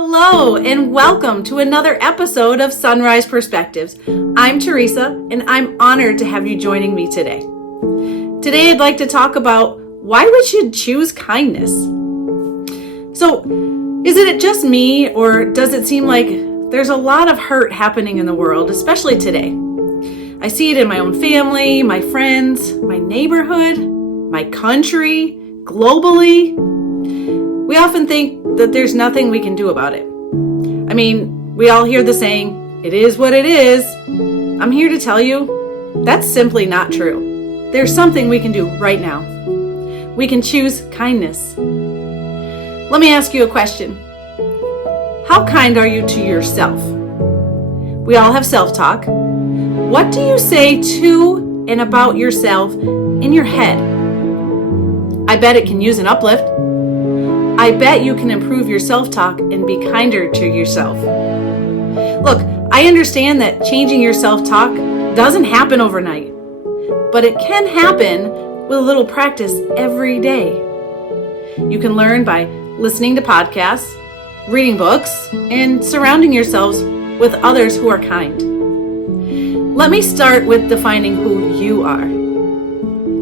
Hello and welcome to another episode of Sunrise Perspectives. I'm Teresa and I'm honored to have you joining me today. Today I'd like to talk about why we should choose kindness. So, is it just me or does it seem like there's a lot of hurt happening in the world, especially today? I see it in my own family, my friends, my neighborhood, my country, globally. We often think that there's nothing we can do about it. I mean, we all hear the saying, it is what it is. I'm here to tell you, that's simply not true. There's something we can do right now. We can choose kindness. Let me ask you a question. How kind are you to yourself? We all have self-talk. What do you say to and about yourself in your head? I bet it can use an uplift. I bet you can improve your self-talk and be kinder to yourself. Look, I understand that changing your self-talk doesn't happen overnight, but it can happen with a little practice every day. You can learn by listening to podcasts, reading books, and surrounding yourselves with others who are kind. Let me start with defining who you are.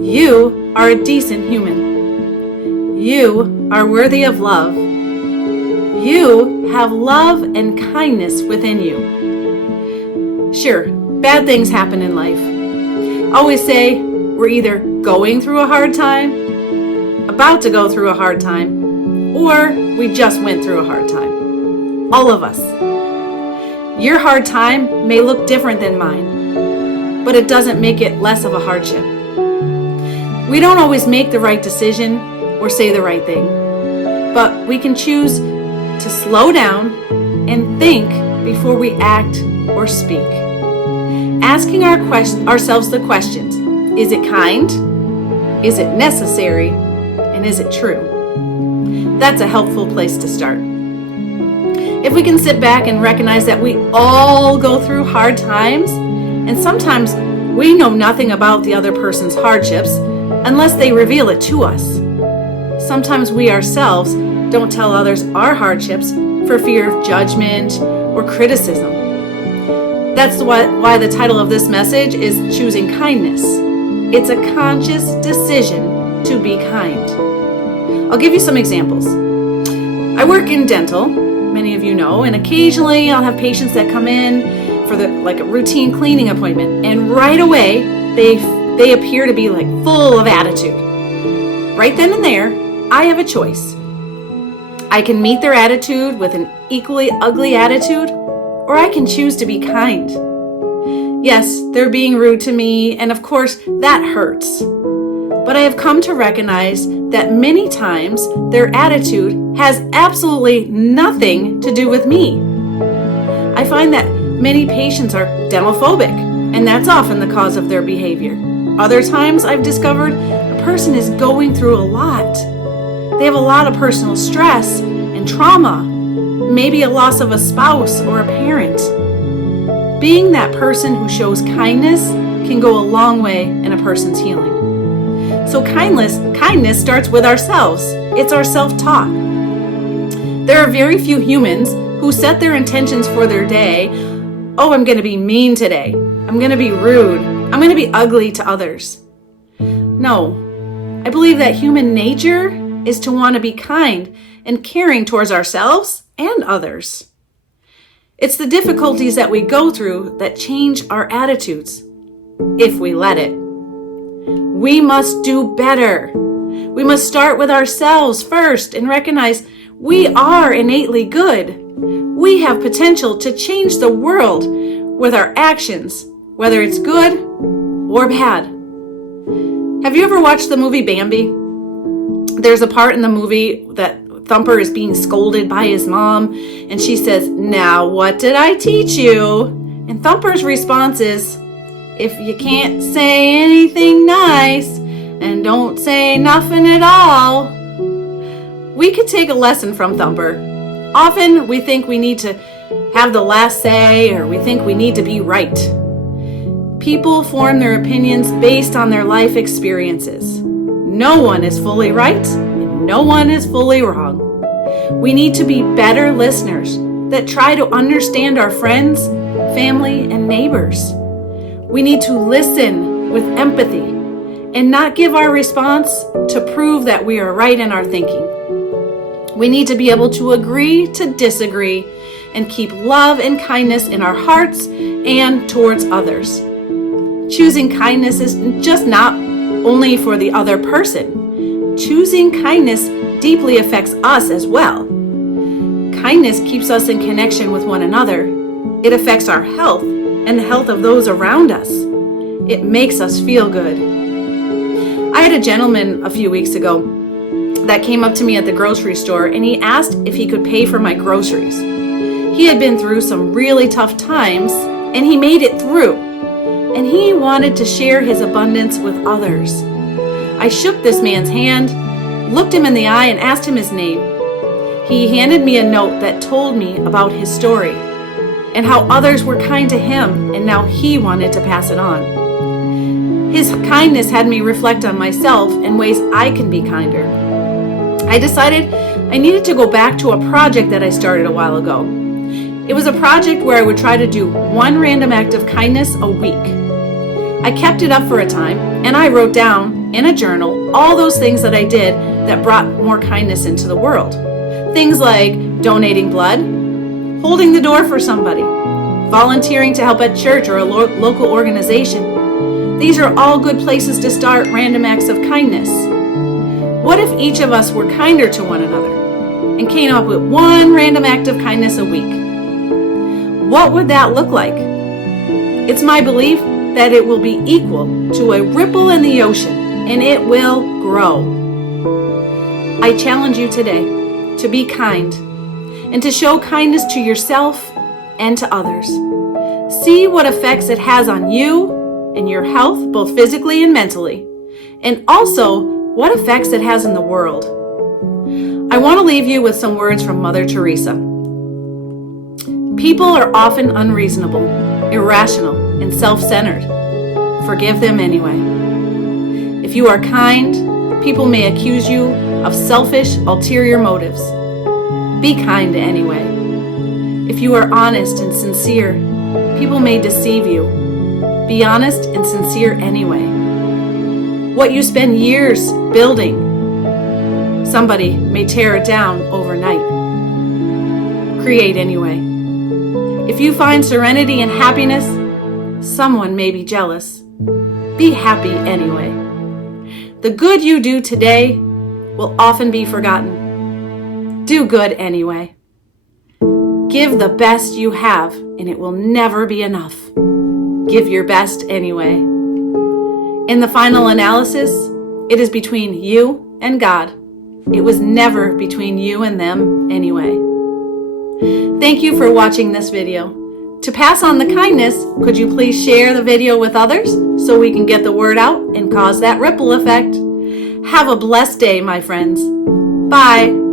You are a decent human. You are worthy of love. You have love and kindness within you. Sure, bad things happen in life. I always say we're either going through a hard time, about to go through a hard time, or we just went through a hard time. All of us. Your hard time may look different than mine, but it doesn't make it less of a hardship. We don't always make the right decision or say the right thing, but we can choose to slow down and think before we act or speak. Asking ourselves the questions, is it kind? Is it necessary? And is it true? That's a helpful place to start. If we can sit back and recognize that we all go through hard times, and sometimes we know nothing about the other person's hardships unless they reveal it to us. Sometimes we ourselves don't tell others our hardships for fear of judgment or criticism. That's why the title of this message is Choosing Kindness. It's a conscious decision to be kind. I'll give you some examples. I work in dental, many of you know, and occasionally I'll have patients that come in for a routine cleaning appointment, and right away they appear to be full of attitude. Right then and there, I have a choice. I can meet their attitude with an equally ugly attitude, or I can choose to be kind. Yes, they're being rude to me, and of course, that hurts. But I have come to recognize that many times their attitude has absolutely nothing to do with me. I find that many patients are dental phobic, and that's often the cause of their behavior. Other times I've discovered a person is going through a lot. They have a lot of personal stress and trauma, maybe a loss of a spouse or a parent. Being that person who shows kindness can go a long way in a person's healing. So kindness starts with ourselves. It's our self-talk. There are very few humans who set their intentions for their day. Oh, I'm going to be mean today. I'm going to be rude. I'm going to be ugly to others. No, I believe that human nature is to want to be kind and caring towards ourselves and others. It's the difficulties that we go through that change our attitudes, if we let it. We must do better. We must start with ourselves first and recognize we are innately good. We have potential to change the world with our actions, whether it's good or bad. Have you ever watched the movie Bambi? There's a part in the movie that Thumper is being scolded by his mom, and she says, "Now what did I teach you?" And Thumper's response is, "If you can't say anything nice, and don't say nothing at all." We could take a lesson from Thumper. Often we think we need to have the last say, or we think we need to be right. People form their opinions based on their life experiences. No one is fully right, and no one is fully wrong. We need to be better listeners that try to understand our friends, family, and neighbors. We need to listen with empathy and not give our response to prove that we are right in our thinking. We need to be able to agree to disagree and keep love and kindness in our hearts and towards others. Choosing kindness is just not only for the other person. Choosing kindness deeply affects us as well. Kindness keeps us in connection with one another. It affects our health and the health of those around us. It makes us feel good. I had a gentleman a few weeks ago that came up to me at the grocery store, and he asked if he could pay for my groceries. He had been through some really tough times, and he made it through. And he wanted to share his abundance with others. I shook this man's hand, looked him in the eye, and asked him his name. He handed me a note that told me about his story and how others were kind to him, and now he wanted to pass it on. His kindness had me reflect on myself and ways I can be kinder. I decided I needed to go back to a project that I started a while ago. It was a project where I would try to do one random act of kindness a week. I kept it up for a time, and I wrote down in a journal all those things that I did that brought more kindness into the world. Things like donating blood, holding the door for somebody, volunteering to help at church or a local organization. These are all good places to start random acts of kindness. What if each of us were kinder to one another and came up with one random act of kindness a week? What would that look like? It's my belief that it will be equal to a ripple in the ocean, and it will grow. I challenge you today to be kind and to show kindness to yourself and to others. See what effects it has on you and your health, both physically and mentally, and also what effects it has in the world. I want to leave you with some words from Mother Teresa. People are often unreasonable, irrational, and self-centered. Forgive them anyway. If you are kind, people may accuse you of selfish, ulterior motives. Be kind anyway. If you are honest and sincere, people may deceive you. Be honest and sincere anyway. What you spend years building, somebody may tear it down overnight. Create anyway. If you find serenity and happiness, someone may be jealous. Be happy anyway. The good you do today will often be forgotten. Do good anyway. Give the best you have, and it will never be enough. Give your best anyway. In the final analysis, it is between you and God. It was never between you and them anyway. Thank you for watching this video. To pass on the kindness, could you please share the video with others so we can get the word out and cause that ripple effect? Have a blessed day, my friends. Bye.